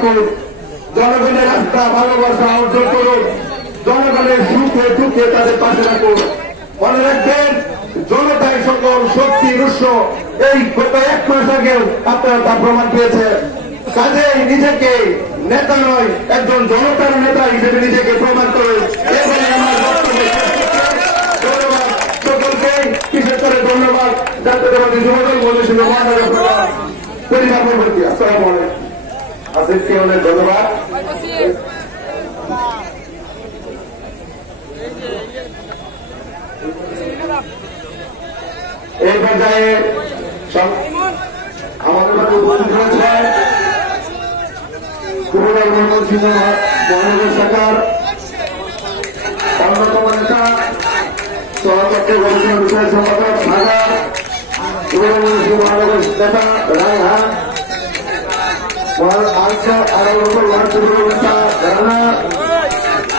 থাকুন, জনগণের রাস্তা ভালোবাসা অর্জন করুন, জনগণের সুখে দুঃখে তাদের পাশে থাকুন। মনে রাখবেন, জনতাই সকল শক্তির উৎস। এই গত 1 মাস আগেও আপনারা তা প্রমাণ পেয়েছেন। কাজেই নিজেকে নেতা নয়, একজন জনতার নেতা হিসেবে নিজেকে প্রমাণ করুন। ধন্যবাদ সকলকে, বিশেষ করে ধন্যবাদ জাতীয়তাবাদী যুবদল মজলিসুর মহানগর পরিবার পরবর্তী। আসসালামু আলাইকুম। আসিফকে অনেক ধন্যবাদ। এই পর্যায়ে আমাদের মাঝে উপস্থিত রয়েছেন কুমিল্লা ময়মনসিংহ মহানগর শাখার অন্যতম নেতা সহকর্মী গবেষণা বিষয় সম্পাদক ঢাকা, কুমিল্লা ময়মনসিংহ মহানগর নেতা রায়হান,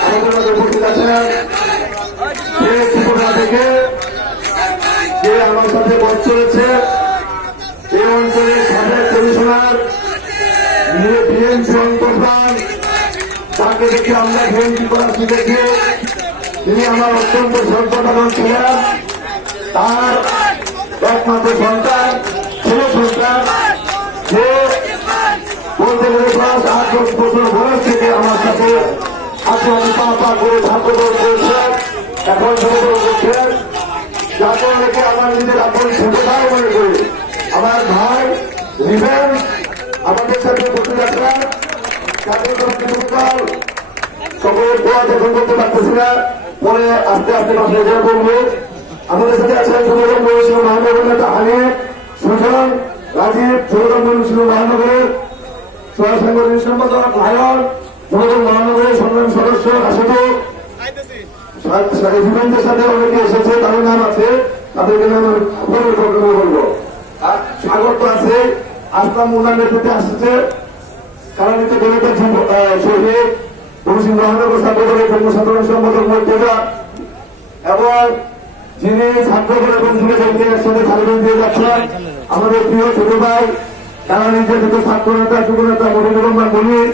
আমাদের মাঝে উপস্থিত আছেন ত্রিপুরা থেকে যে আমার সাথে বস চলেছে, এই অঞ্চলের সাবেক কমিশনার বিএনপি অন্তর্ধান, তাকে দেখে আমরা বিএনপি করার শিখেছি। তিনি আমার অত্যন্ত শ্রদ্ধাভাজন ছিলেন। তার একমাত্র সন্তান, ছেলে সন্তান, যে বলতে গেলে প্রায় 8-10 বছর বয়স থেকে আমার সাথে আসন পা করে ছাত্রদল করেছেন, এখন ছোটদল করছেন। যাকে রেখে আমার নিজের আপন ছোটটাও মনে করি। আমার ভাই রিভেন আমাদের সাথে বসে যাচ্ছেন, সকলের দোয়া যখন করতে পারতেছি না, পরে আস্তে আস্তে বাসায় যা বলবো। আমাদের সাথে আছেন যুবদল ময়মনসিংহ মহানগরের নেতা হানিফ, সুজন, রাজীব, যুবদল ময়মনসিংহ মহানগরের সাংগঠনিক সম্পাদক লায়ন, যুবদল মহানগরের সংগ্রামী সদস্য রাশেদুল, জীবনদের সাথে অনেকে এসেছে, তাদের নাম আছে, তাদেরকে নাম বলবো। স্বাগত আছে, আসলাম উন্নয়নের প্রতি আসছে, কারণ এতে গণিত শহীদ ময়মনসিংহ মহানগর ছাত্রদলের সাধারণ সম্পাদক মর্যাদা এবং যিনি ছাত্রদল এবং যুবদলকে একসাথে তালিম দিয়ে যাচ্ছেন আমাদের প্রিয় ছোট ভাই, তারা নিজের ছাত্র নেতা যুব নেতা মনিরুর রহমান মনির।